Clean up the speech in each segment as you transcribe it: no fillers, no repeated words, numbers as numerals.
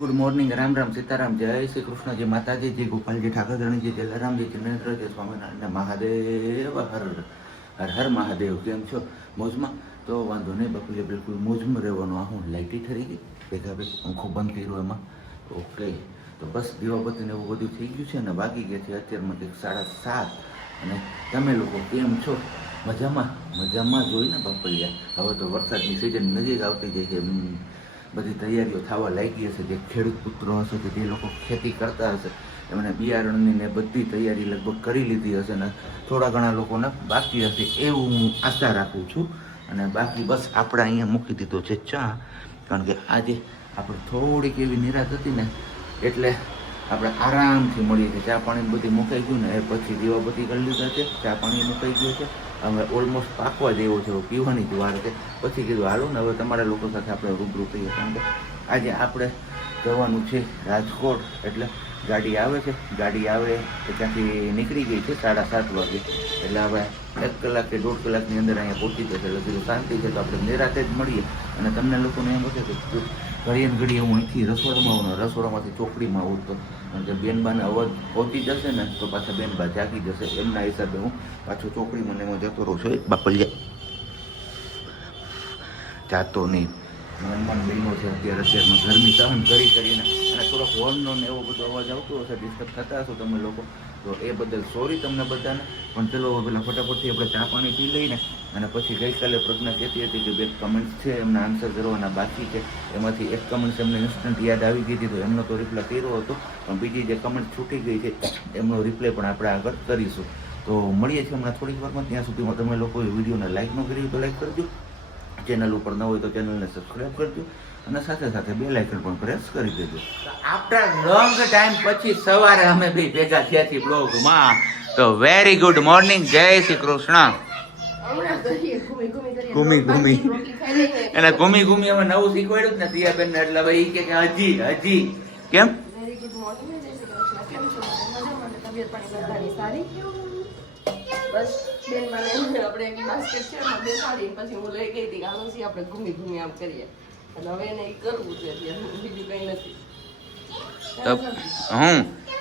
Good morning, Ram Ram, Sitaram, જય શ્રી કૃષ્ણ, જય માતાજી, જય ગોપાલજી, ઠાકરધણી, જય જલારામ, જય ચંદ્રેન્દ્ર, જય સ્વામિનારાયણ, મહાદેવ હર હર હર મહાદેવ. કેમ છો? મોજમાં? તો વાંધો નહીં બાપુજી, બિલકુલ મોજમાં રહેવાનું. આ હું લાઇટી ઠરી ગઈ ભેગા ભેગ પંખો બંધ કર્યો એમાં. ઓકે, તો બસ દીવાબત્તીને એવું બધું થઈ ગયું છે ને વાગી ગયા છે અત્યારમાં કંઈક 7:30. અને તમે લોકો કેમ છો? મજામાં? મજામાં જોઈને બાપલિયા. હવે તો વરસાદની સિઝન નજીક આવતી જાય છે, બધી તૈયારીઓ થવા લાગી હશે. જે ખેડૂત પુત્રો હશે કે જે લોકો ખેતી કરતા હશે એમને બિયારણની ને બધી તૈયારી લગભગ કરી લીધી હશે ને થોડા ઘણા લોકોને બાકી હશે એવું હું આશા રાખું છું. અને બાકી બસ આપણે અહીંયા મૂકી દીધો છે ચા, કારણ કે આજે આપણે થોડીક એવી નિરાશ હતી ને એટલે આપણે આરામથી મળીએ છીએ. ચા પાણી બધું મુકાઈ ગયું ને એ પછી દીવાબત્તી કરી લીધા છે, ચા પાણી મુકાઈ ગયું છે, હવે ઓલમોસ્ટ પાકવા જેવો છે, પીવાની જ વાર છે. પછી કીધું હાલો ને હવે તમારા લોકો સાથે આપણે રૂબરૂ થઈએ, કારણ કે આજે આપણે જવાનું છે રાજકોટ. એટલે ગાડી આવે છે, ગાડી આવે તો ત્યાંથી નીકળી ગઈ છે 7:30 વાગે. એટલે હવે 1 કલાક કે 1.5 કલાકની અંદર અહીંયા પહોંચી જશે. એટલે કીધું શાંતિ છે તો આપણે નિરાતે જ મળીએ. અને તમને લોકોને એમ હશે કે ઘડીએ ઘડીએ હું અહીંથી રસોડામાં આવું ને રસોડામાંથી ચોકડીમાં આવું, તો કારણ કે બેનબાને અવાજ પહોંચી જશે ને તો પાછા બેનબા જાગી જશે. એમના હિસાબે હું પાછો ચોકડીમાં ને એમાં જતો રહું છું. બાપલિયા જાતો નહીં, મનમાં બહેનો છે અત્યારમાં ગરમી સહન કરીને, અને થોડોક હોર્નનો ને એવો બધો અવાજ આવતો હશે, ડિસ્ટર્બ થતા હશો તમે લોકો, તો એ બદલ સોરી તમને બધાને. પણ ચલો પેલા ફટાફટથી આપણે ચા પાણી પી લઈને અને પછી ગઈકાલે પ્રજ્ઞા કહેતી હતી કે 2 કમેન્ટ્સ છે એમના આન્સર કરવાના બાકી છે. એમાંથી એક કમેન્ટ્સ એમને ઇન્સ્ટન્ટ યાદ આવી ગઈ હતી તો એમનો તો રિપ્લાય કર્યો હતો, પણ બીજી જે કમેન્ટ છૂટી ગઈ છે એમનો રિપ્લાય પણ આપણે આગળ કરીશું. તો મળીએ છીએ હમણાં થોડીક વારમાં. ત્યાં સુધીમાં તમે લોકોએ વિડીયોને લાઇક ન કરી તો લાઇક કરજો, ચેનલ ઉપર ન હોય તો ચેનલને સબસ્ક્રાઈબ કરજો, અને સાથે સાથે બેલ આઇકન પણ પ્રેસ કરી દેજો. આફ્ટર લોંગ ટાઈમ પછી સવારે અમે બે ભેગા થયા છીએ બ્લોગમાં. તો વેરી ગુડ મોર્નિંગ, જય શ્રી કૃષ્ણ. ઘૂમી એને ઘૂમી અમે નવું શીખવાડ્યું જ ને સિયાબેન ને, એટલે હવે ઈ કે હજી કેમ બસ બેન મને આપણે એક બાસ્કેટ છે એમાં બેસાડી પછી હું લઈ ગઈ હતી આનું સી આપણે ઘૂમી આમ કરીએ, એટલે હવે એને કરવું છે, બીજું કઈ નથી.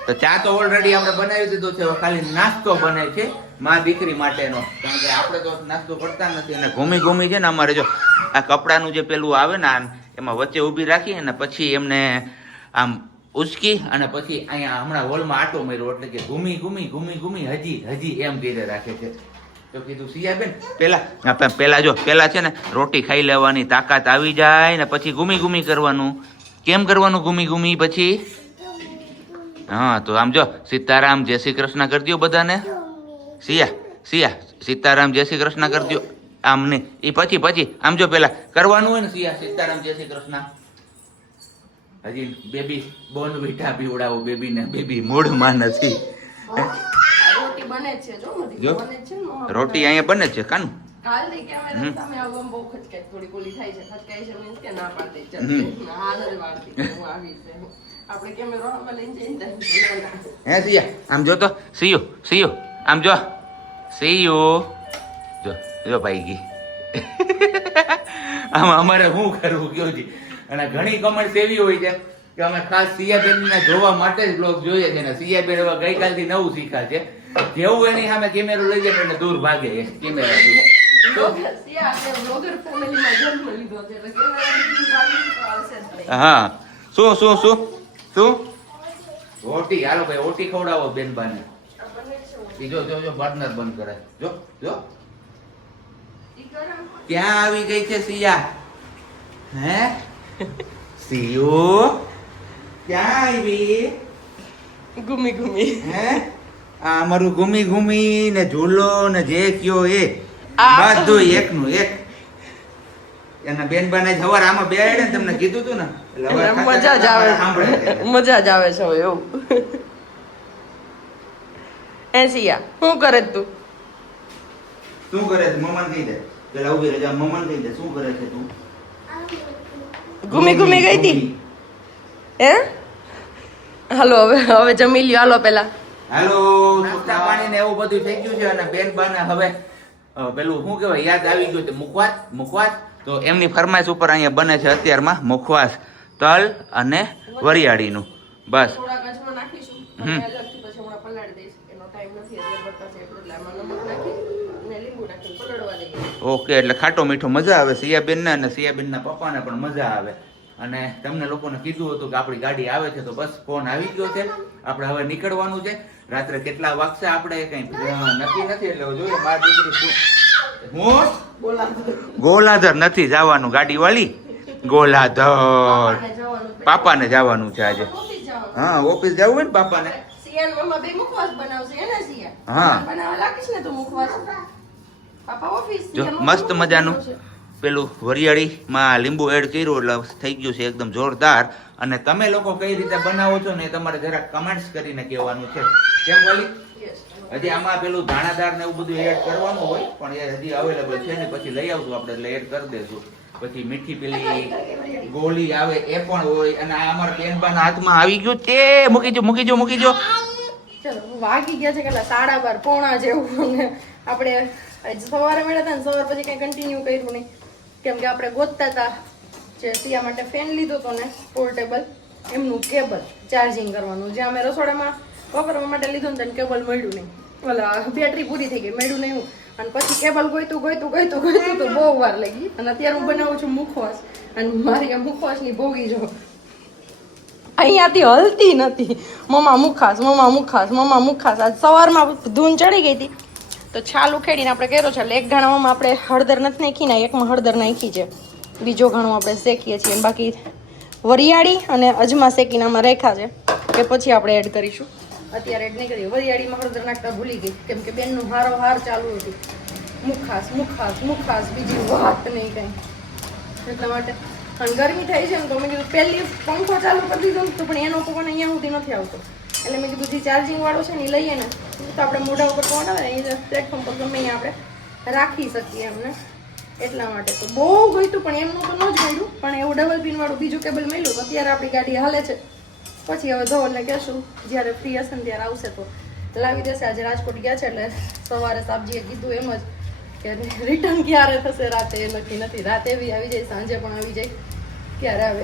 તો ચા તો ઓલરેડી આપણે બનાવી દીધો છે, ખાલી નાસ્તો બને છે માં દીકરી માટેનો, કારણ કે આપણે તો નાસ્તો કરતા નથી. અને ઘૂમી છે ને અમારે જો આ કપડાનું જે પેલું આવે ને એમાં વચ્ચે ઊભી રાખી અને પછી એમને આમ ઉચકી અને પછી અહીંયા હમણાં હોલમાં આટો માર્યો, એટલે કે ઘૂમી હજી એમ ધીરે રાખે છે. તો કીધું સિયાબેન પેલા છે ને રોટી ખાઈ લેવાની તાકાત આવી જાય ને પછી ઘૂમી કરવાનું. કેમ કરવાનું ઘૂમી પછી? હા, તો આમ જો સીતારામ જય શ્રી કૃષ્ણ કરી દો બધાને. સિયા સીતારામ જય શ્રી કૃષ્ણ કરી દો. આમ ને એ પછી આમ જો પેલા કરવાનું હોય ને સિયા સીતારામ જય શ્રી કૃષ્ણ. હજી બેબી બોન વીઠા પીવડાવો બેબી ને, બેબી મૂડમાં નથી. રોટી બને છે જો રોટી અહીંયા બને છે કાનું. કાલથી કેમેરા સામે આવવામાં બહુ ખચકાય, થોડી કોલી થાય છે. ખચકાય છે મીન્સ કે ના પાડતી ચાલતી હા નથી વાળતી હું આવી છે. આપણે કેમેરો આમાં લઈને જઈને હે સિયા આમ જો તો સિયો આમ જો સિયો જો ભાઈ ગઈ. આમાં અમારે શું કરવું કયો જી. અને ઘણી કમેન્ટ્સ એવી હોય છે કે અમે ખાસ સિયાબેનને જોવા માટે જ બ્લોગ જોઈએ છે ને સિયાબેન હવે ગઈકાલથી નવું શીખા છે. જેવું એની સામે કેમેરો લઈ જાય એટલે દૂર ભાગે કેમેરાથી. હા શું ઓટી હાલો ભાઈ ઓટી ખવડાવો બેનબાને. જો બર્નર બંધ કરાય. જો ક્યાં આવી ગઈ છે સિયા? હે સિયો ક્યાં આવી? ઘૂમી હે આ અમારું ઘૂમી ને ઝૂલો ને જે કયો એ બધું એકનું એક. એના બેનબાને સવાર આમાં બેહાડે ને તમને કીધું તું ને, મજા જ આવે છે એવું. સિયા શું કરે તું? શું કરે છે? મમન કહી દે પેલા ઉભી રહે. મમન કહી દે શું કરે છે તું? ઘૂમી ગઈ હતી હે? હાલો હવે જમી લ્યો. હાલો પેલા નાસ્તા પાણી ને એવું બધું થઈ ગયું છે. અને બેનબાને હવે પેલું શું કહેવાય યાદ આવી ગયું છે મુખવાસ. તો એમની ફરમાઈશ ઉપર અહીંયા બને છે અત્યારમાં મુખવાસ. તલ અને વરિયાળીનું બસ. થોડાક અજમા નાખીશું અને અલગથી પછી હમણાં પલાળી દઈશ. એનો ટાઈમ નથી અત્યારે બતાવશે એટલે આમાં નમક નાખી અને લીંબુ નાખી પલળવા દઈએ. ઓકે, એટલે ખાટો મીઠો મજા આવે સિયાબેનને અને સિયાબેનના પપ્પાને પણ મજા આવે. અને તમને લોકોને કીધું હતું કે આપણી ગાડી આવે છે, તો બસ ફોન આવી ગયો છે. આપણે હવે નીકળવાનું છે. રાત્રે કેટલા વાગશે આપણે કઈ નક્કી નથી, એટલે જોઈએ માર દીકરી શું. હું ગોલાધર નથી જવાનું, ગાડી વાળી ગોલાધર પાપાને જવાનું છે આજે. હા, ઓફિસ જવું હોય ને પાપાને. સિયાન મમ્મા બે મુખવાસ બનાવશે હે સિયા? હા, બનાવવા લાગીશ ને તો મુખવાસ. પાપા ઓફિસ જો મસ્ત મજાનું પેલું વરિયાળીમાં લીંબુ એડ કર્યું એટલે થઈ ગયું છે એકદમ જોરદાર. અને તમે લોકો કઈ રીતે બનાવો છો ને એ તમારે જરા કમેન્ટ્સ કરીને કહેવાનું છે. કેમ વાલી? હજી આમાં પેલું દાણાદાર ને એવું બધું એડ કરવાનું હોય, પણ એ હજી અવેલેબલ છે ને, પછી લઈ આવશું આપણે એટલે એડ કરી દેશું. પછી મીઠી પેલી ગોળી આવે એ પણ હોય. અને આ અમારા બેનબાના હાથમાં આવી ગયું તે મૂકી જો. ચલો વાગી ગયા છે કેટલા 12:30 પોણા જેવું. ને આપણે સવારે મળ્યા હતા ને સવાર પછી કઈ કન્ટિન્યુ કર્યું નહીં, કેમ કે આપણે ગોતતા હતા જે સિયા માટે ફેન લીધો હતો ને પોર્ટેબલ, એમનું કેબલ ચાર્જિંગ કરવાનું, જે અમે રસોડામાં વાપરવા માટે લીધું ને કેબલ મળ્યું નહીં. ઓલા બેટરી પૂરી થઈ ગઈ, મળ્યું નહીં. અને પછી કેબલ ગોઈતું તો બહુ વાર લાગી. અને અત્યારે હું બનાવું છું મુખવાસ, અને મારી આ મુખવાસની ભોગી જો અહીંયાથી હલતી નથી. મમ્મા મુખાસ. આજ સવારમાં ધૂન ચડી ગઈ હતી તો છાલ ઉખેડીને આપણે કર્યો છે. એટલે એક ઘાણામાં આપણે હળદર નથી નાખી ને, એકમાં હળદર નાખી છે, બીજો ઘણો આપણે શેકીએ છીએ. બાકી વરિયાળી અને અજમા શેકીને આમાં રાખ્યા છે, કે પછી આપણે એડ કરીશું. અત્યારે એડ નહીં કરીએ. વરિયાળીમાં હળદર નાખતા ભૂલી ગઈ, કેમ કે બેનનું હાર ચાલુ હતી. મુખાસ બીજી વાત નહીં કઈ, એટલા માટે. અને ગરમી થાય છે ને તો મેં કીધું પહેલી પંખો ચાલુ કરી દીધો ને તો પણ એનો પવન અહીંયા સુધી નથી આવતો, એટલે મેં કીધું જે ચાર્જિંગ વાળો છે ને એ લઈએ ને તો આપણે મોઢા ઉપર પવન આવે ને એ પ્લેટફોર્મ પર ગમે અહીંયા આપણે રાખી શકીએ એમને. એટલા માટે તો બહુ ગયું પણ એમનું તો ન જ મળ્યું, પણ એવું ડબલ પિન વાળું બીજું કેબલ મળ્યું. તો અત્યારે આપણી ગાડી હાલે છે. પછી હવે ધોવલને કહેશું જ્યારે ફ્રી હશે ને ત્યારે આવશે તો લાવી દેશે. આજે રાજકોટ ગયા છે એટલે સવારે સાબજીએ કીધું એમ જ કે રિટર્ન ક્યારે થશે રાતે એ નક્કી નથી. રાતે બી આવી જાય, સાંજે પણ આવી જાય, ક્યારે આવે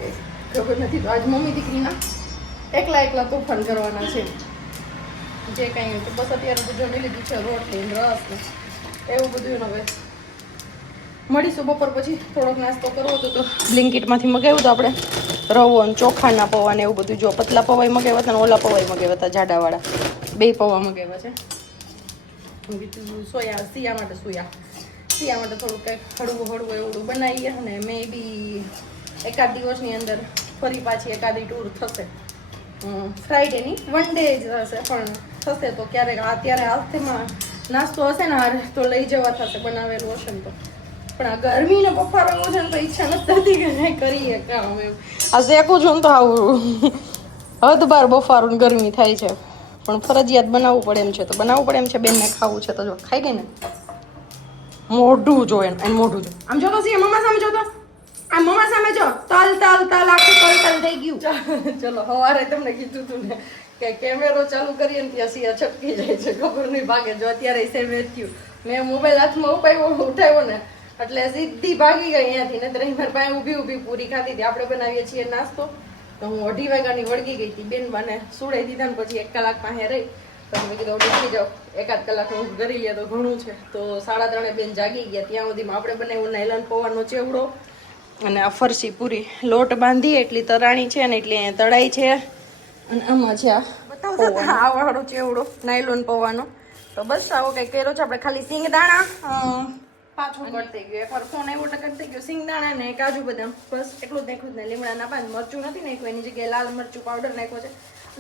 ખબર નથી. તો આજ મમ્મી દીકરીના એકલા તોફાન કરવાના છે જે કંઈ. તો બસ અત્યારે તો જમી લીધું છે, રોટલી રસ ને એવું બધું. હવે મળીશું બપોર પછી. થોડોક નાસ્તો કરવો હતો તો બ્લિંકિટમાંથી મગાવ્યું તો આપણે રવો અને ચોખાના પૌવા ને એવું બધું. જો પતલા પૌવા મગાવ્યા હતા ને ઓલા પૌવા મગાવ્યા હતા, જાડાવાળા બે પૌવા મગાવ્યા છે. સિયા માટે થોડું કંઈક હળવું એવું બનાવીએ. અને મે બી એકાદ દિવસની અંદર ફરી પાછી એકાદી ટૂર થશે. ફ્રાઈડેની 1 ડે જ હશે, પણ થશે તો ક્યારેક. અત્યારે હાથમાં નાસ્તો હશે ને હારે તો લઈ જવા થશે, બનાવેલું હશે ને તો. પણ આ ગરમીને બફારો એવો છે ને તો ઈચ્છા નથી થતી કે નહીં કરીએ કામ એમ. આ શેકું છું ને તો આવું હદબાર બફારો ને ગરમી થાય છે, પણ ફરજિયાત બનાવવું પડે એમ છે તો બનાવવું પડે એમ છે. બેનને ખાવું છે તો જો ખાઈ ગઈ ને. મોઢું જો એને મોઢું જો આમ જો તો સી મમ્મા સામે જો તો આ મમ્મા સામે જો તલ આખું તલ થઈ ગયું. ચલો સવારે તમને કીધું તું ને કે કેમેરો ચાલુ કરીએ ને ત્યાં સિયા છટકી જાય છે, ખબર નહીં ભાગે. જો અત્યારે સેમ થયું. મેં મોબાઈલ હાથમાં ઉઠાવ્યો ને એટલે સીધી ભાગી ગઈ અહીંયાથી. ને ત્યારે મારી પાસે ઊભી પૂરી ખાતી હતી. આપણે બનાવીએ છીએ નાસ્તો તો હું 2:30 વાગ્યાની વળગી ગઈ હતી. બેન બાને સુડાઈ દીધા ને પછી 1 કલાક પાસે રહી તો મેં કીધું ઉઠી જાઓ, 1 કલાક હું કરી લે તો ઘણું છે. તો 3:30 બેન જાગી ગયા. ત્યાં સુધીમાં આપણે બનાવ્યું નાયલોન પૌવાનો ચેવડો અને આ ફરસી પૂરી. લોટ બાંધી એટલી તરાણી છે ને એટલી તળાઈ છે. અને આમાં છે આ વાળો ચેવડો નાયલોન પૌવાનો. તો બસ આવો કંઈક કર્યો છે આપણે. ખાલી સિંગદાણા પાછું કટ થઈ ગયું, એકવાર ફોન આવ્યો એટલે કટ થઈ ગયો. સિંગદાણા ને કાજુ બદામ બસ એટલું જ નાખ્યું ને. લીમડાના પાન, મરચું નથી નાખ્યું, એની જગ્યાએ લાલ મરચું પાવડર નાખ્યો છે.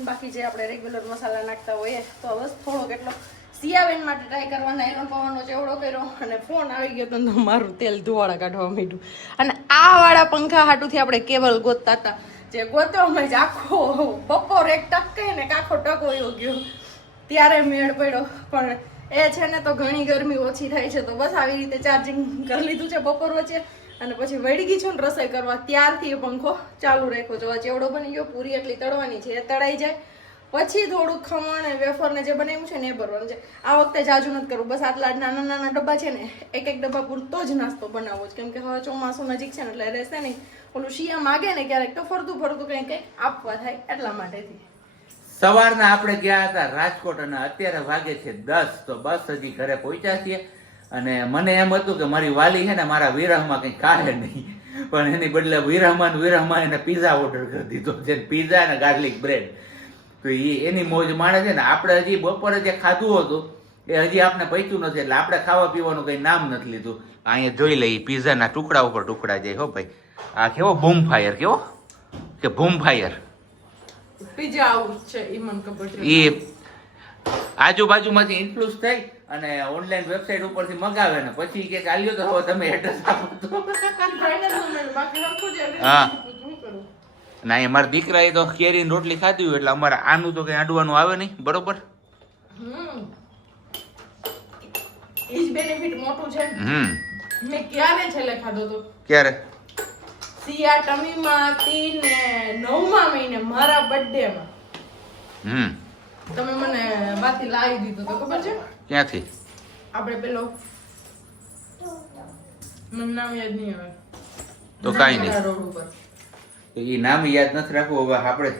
બાકી જે આપણે રેગ્યુલર મસાલા નાખતા હોઈએ તો બસ થોડો કેટલો સિયાબેન માટે ટ્રાય કરવા નાયલોન પૌવાનો ચેવડો કર્યો. અને ફોન આવી ગયો તો મારું તેલ ધુવાળા કાઢવા માંડ્યું. અને આ વાળા પંખા હાટુથી આપણે કેબલ ગોતતા હતા, જે ગોતવામાં જ આખો બપોર 1 ટક કહે ને આખો ટકો એવો ગયો. ત્યારે મેળ પડ્યો. પણ એ છે ને તો ઘણી ગરમી ઓછી થાય છે તો બસ આવી રીતે ચાર્જિંગ કરી લીધું છે બપોર વચ્ચે. અને પછી વળી ગઈ છું ને રસોઈ કરવા, ત્યારથી એ પંખો ચાલુ રાખ્યો છે. ચેવડો બની ગયો, પૂરી એટલી તળવાની છે, એ તળાઈ જાય પછી થોડુંક ખમણ વેફરને જે બનાવ્યું છે ને એ ભરવાનું છે. આ વખતે જાજુ નથી કરવું, બસ આટલા નાના ડબ્બા છે ને એક ડબ્બા પૂરતો જ નાસ્તો બનાવવો છે. કેમ કે હવે ચોમાસું નજીક છે ને એટલે રહેશે નહીં. ઓલું શિયા માગે ને ક્યારેક તો ફરતું ફરતું કંઈક કંઈક આપવા થાય એટલા માટેથી. સવારના આપણે ગયા હતા રાજકોટ અને અત્યારે વાગે છે 10, તો બસ હજી ઘરે પહોંચ્યા છીએ. અને મને એમ હતું કે મારી વાલી છે ને મારા વિરહમાં કંઈ ખાહે નહીં, પણ એની બદલે વિરહમાં એને પીઝા ઓર્ડર કરી દીધો છે, પીઝા અને ગાર્લિક બ્રેડ. તો એની મોજ માણે છે ને. આપણે હજી બપોરે જે ખાધું હતું એ હજી આપણે પચ્યું નથી, એટલે આપણે ખાવા પીવાનું કંઈ નામ નથી લીધું. અહીંયા જોઈ લઈએ પીઝાના ટુકડા ઉપર ટુકડા જાય. હો ભાઈ, આ કેવો બૂમ ફાયર, કેવો કે બૂમ ફાયર. પીઝા આવું છે ઈ મને ખબર છે. એ આજુબાજુમાંથી ઇન્ફ્લુઅન્સ થઈ અને ઓનલાઈન વેબસાઇટ ઉપરથી મગાવે ને પછી કે ચાલ્યો તો હવે તમે એડ્રેસ આપો તો. હા. ના એ મારા દીકરાએ તો કેરીની રોટલી ખાધી હોય એટલે અમારે આનું તો કઈ અડવાનું આવે નહીં, બરોબર? ઈજ બેનિફિટ મોટું છે. મેં ક્યારે છેલ્લે ખાધો તો? ક્યારે? સિયા ટમીમાં હતી ને 9મા મહિને મારા બર્થડે માં. તમે મને બાથી લાવી દીધો તો ખબર છે? ક્યાંથી? આપણે પેલો મને નામ યાદ નહીં આવે તો કાંઈ નહીં, રોડ ઉપર. એ નામ યાદ નથી રાખવું. હવે આપણે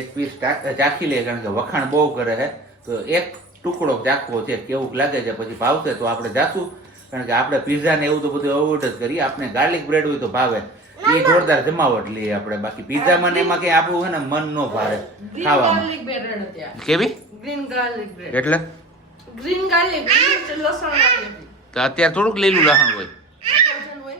એક પીસ ચાખી લઈએ, કારણ કે વખાણ બહુ કરે છે. તો એક ટુકડો ચાખવો છે, કેવું લાગે છે, પછી ભાવશે તો આપણે જાશું. કારણ કે આપણે પીઝા ને એવું તો બધું અવોઇડ જ કરીએ. આપણે ગાર્લિક બ્રેડ હોય તો ભાવે, એ જોરદાર જમાવટ લઈએ આપણે. બાકી પીઝામાં ને એમાં કઈ આપણું હોય ને મન ન ભારે ખાવામાં. કેવી ગ્રીન ગાર્લિક બ્રેડ એટલે ગ્રીન ગાર્લિક લસણ નાખી. તો અત્યારે થોડુંક લીલું લસણ હોય. હોય.